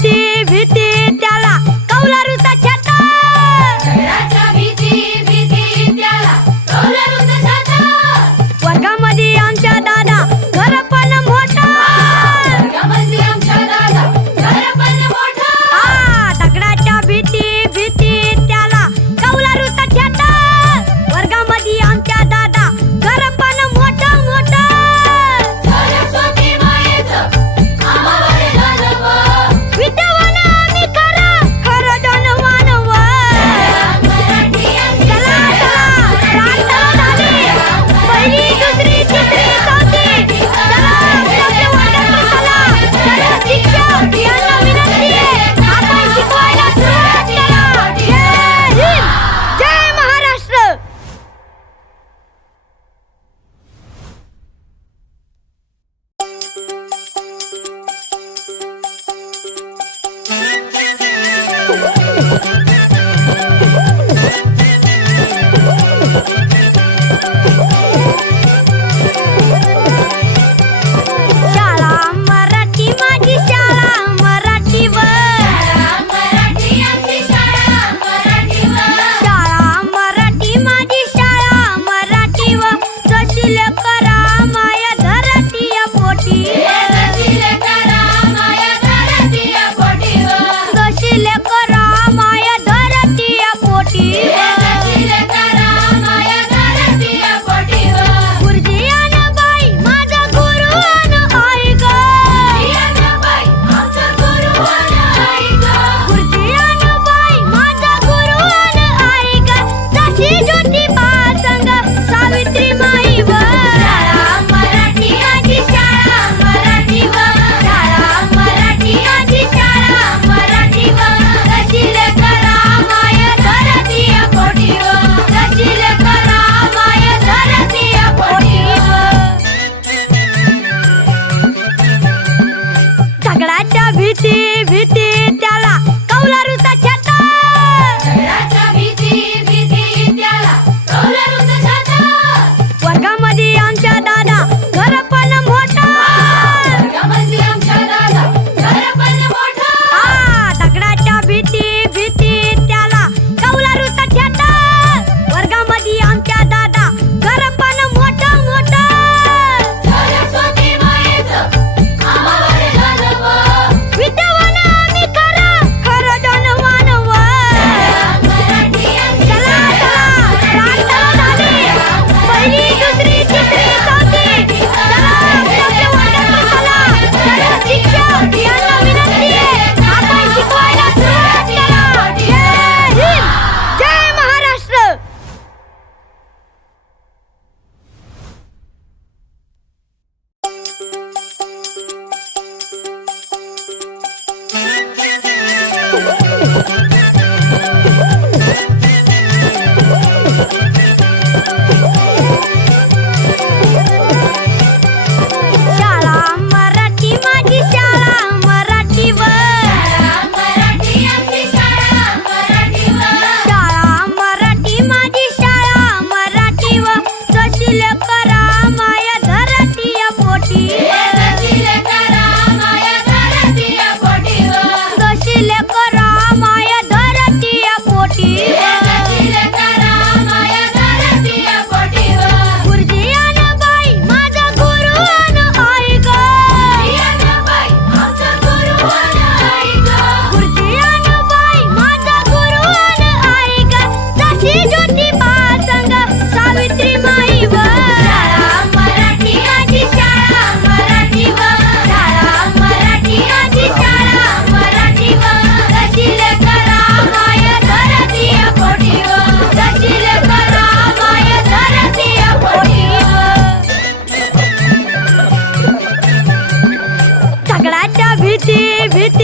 भीती भीती त्याला कौलारूचा छाता. झगड्याच्या भीती भीती त्याला कौलारूचा छाता. वर्गामध्ये आमच्या दादा घर पण मोठा. वर्गामध्ये आमच्या दादा घर पण मोठा. दगडाच्या भीती भीती त्याला कौलारूचा छाता. वर्गामध्ये आमच्या दादा घर पण मोठा मोठा. सरस्वती मायेचं आम्हावर दानव. विद्यावान आम्ही खरं खरं धनवान व. मराठी आमची चला चला प्रार्थना झाली. पहिली दुसरी तिसरी चौथी. चला आपल्या वर्गात चला. सर्व शिक्षक यांना विनंती आहे, आपण शिकवायला सुरुवात करा. जय हिंद, जय महाराष्ट्र. शाळा मराठी माझी शाळा मराठीवर. मराठी आमची शाळा मराठीवर. शाळा मराठी माझी शाळा मराठीवर. जशी लेकरा माया धरती पोटी. जशी लेकरा माया धरती पोटीवर. जशी लेकरा माया धरती पोटी. जशी लेकरा माया धरती पोटीवर. गुरुजी अन बाई माझा गुरु अन आई ग. बाई आमचा गुरु आणि आई गं. गुरुजी अन बाई माझा गुरु अन आई ग. जशी ज्योतिबा संग सावित्री माई व. शाळा मराठी आमची शाळा मराठीवर. शाळा मराठी आमची शाळा मराठीवर. जशी लेकरा माया धरती पोटीवर. जशी लेकरा माया धरती पोटीवर. झगडाच्या भीती भीती त्याला कौलारूचा छाता. झगड्याच्या भीती भीती त्याला कौलारूचा छाता. वर्गामध्ये आमच्या दादा घर पण मोठा. वर्गामध्ये आमच्या दादा घर पण मोठा. दगडाच्या भीती भीती त्याला कौलारूचा छाता. वर्गामध्ये आमच्या दादा घर पण मोठा मोठा. सरस्वती मायेचं आम्हावर दानव. विद्यावान आम्ही खरं खरं धनवान व. मराठी आमची चला चला प्रार्थना झाली. पहिली दुसरी तिसरी चौथी. चला आपल्या वर्गात चला. सर्व शिक्षक यांना विनंती आहे, आपण शिकवायला सुरुवात करा. जय हिंद, जय महाराष्ट्र. शाळा मराठी माझी शाळा मराठीवर. मराठी आमची शाळा मराठीवर. शाळा मराठी माझी शाळा मराठीवर. जशी लेकरा माया धरती पोटी. जशी लेकरा माया धरती पोटीवर. जशी लेकरा माया धरती पोटी. जशी लेकरा माया धरती पोटीवर. गुरुजी अन बाई माझा गुरु अन आई ग. बाई आमचा गुरु आणि आई गं. गुरुजी अन बाई माझा गुरु अन आई ग. जशी ज्योतिबा संग सावित्री माई व. शाळा मराठी आमची शाळा मराठीवर. शाळा मराठी आमची शाळा मराठीवर. जशी लेकरा माया धरती पोटीवर. जशी लेकरा माया धरती पोटीवर. झगडाच्या भीती भीती